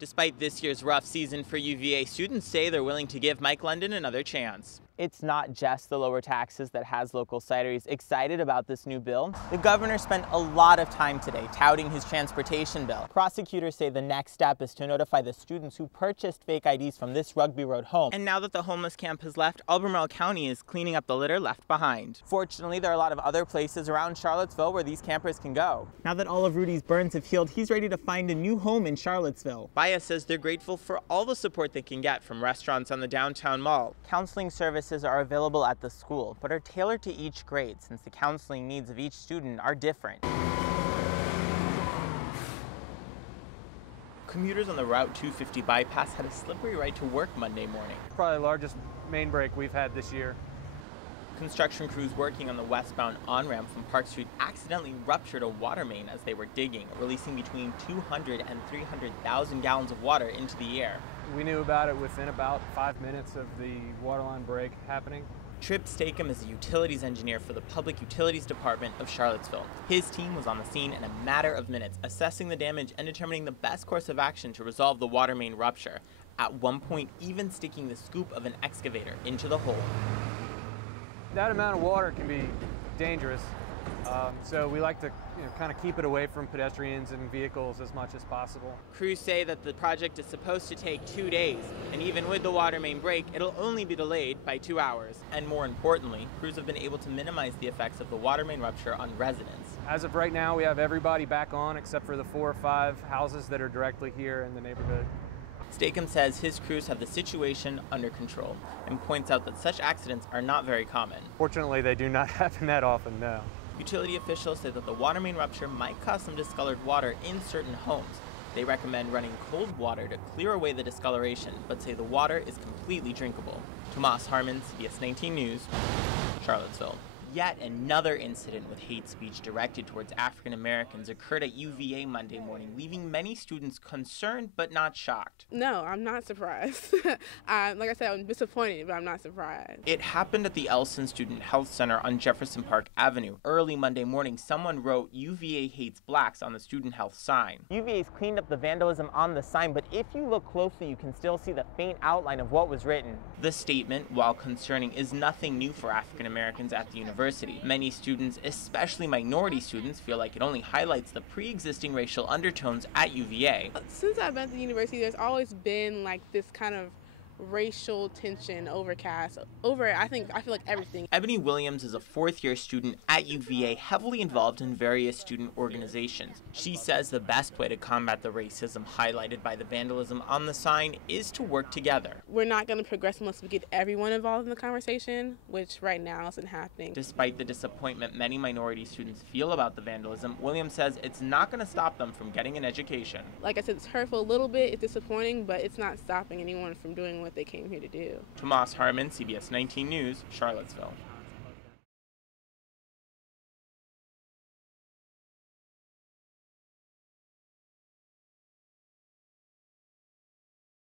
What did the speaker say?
Despite this year's rough season for UVA, students say they're willing to give Mike London another chance. It's not just the lower taxes that has local cideries excited about this new bill. The governor spent a lot of time today touting his transportation bill. Prosecutors say the next step is to notify the students who purchased fake IDs from this Rugby Road home. And now that the homeless camp has left, Albemarle County is cleaning up the litter left behind. Fortunately, there are a lot of other places around Charlottesville where these campers can go. Now that all of Rudy's burns have healed, he's ready to find a new home in Charlottesville. Baez says they're grateful for all the support they can get from restaurants on the downtown mall. Counseling services are available at the school, but are tailored to each grade since the counseling needs of each student are different. Commuters on the Route 250 bypass had a slippery ride to work Monday morning. Probably the largest main break we've had this year. Construction crews working on the westbound on-ramp from Park Street accidentally ruptured a water main as they were digging, releasing between 200 and 300,000 gallons of water into the air. We knew about it within about 5 minutes of the waterline break happening. Tripp Stakem is a utilities engineer for the Public Utilities Department of Charlottesville. His team was on the scene in a matter of minutes, assessing the damage and determining the best course of action to resolve the water main rupture, at one point even sticking the scoop of an excavator into the hole. That amount of water can be dangerous, so we like to kind of keep it away from pedestrians and vehicles as much as possible. Crews say that the project is supposed to take 2 days, and even with the water main break, it'll only be delayed by 2 hours. And more importantly, crews have been able to minimize the effects of the water main rupture on residents. As of right now, we have everybody back on except for the 4 or 5 houses that are directly here in the neighborhood. Stakem says his crews have the situation under control and points out that such accidents are not very common. Fortunately, they do not happen that often, no. Utility officials say that the water main rupture might cause some discolored water in certain homes. They recommend running cold water to clear away the discoloration, but say the water is completely drinkable. Tomás Harmon, CBS 19 News, Charlottesville. Yet another incident with hate speech directed towards African Americans occurred at UVA Monday morning, leaving many students concerned but not shocked. No, I'm not surprised. Like I said, I'm disappointed, but I'm not surprised. It happened at the Elson Student Health Center on Jefferson Park Avenue. Early Monday morning, someone wrote "UVA hates blacks" on the student health sign. UVA's cleaned up the vandalism on the sign, but if you look closely, you can still see the faint outline of what was written. The statement, while concerning, is nothing new for African Americans at the university. Many students, especially minority students, feel like it only highlights the pre-existing racial undertones at UVA. Since I've been at the university, there's always been like this kind of racial tension over I feel like everything. Ebony Williams is a fourth-year student at UVA, heavily involved in various student organizations. She says the best way to combat the racism highlighted by the vandalism on the sign is to work together. We're not going to progress unless we get everyone involved in the conversation, which right now isn't happening. Despite the disappointment many minority students feel about the vandalism, Williams says it's not going to stop them from getting an education. Like I said, it's hurtful a little bit, it's disappointing, but it's not stopping anyone from doing what they came here to do. Tomás Harmon, CBS 19 News, Charlottesville.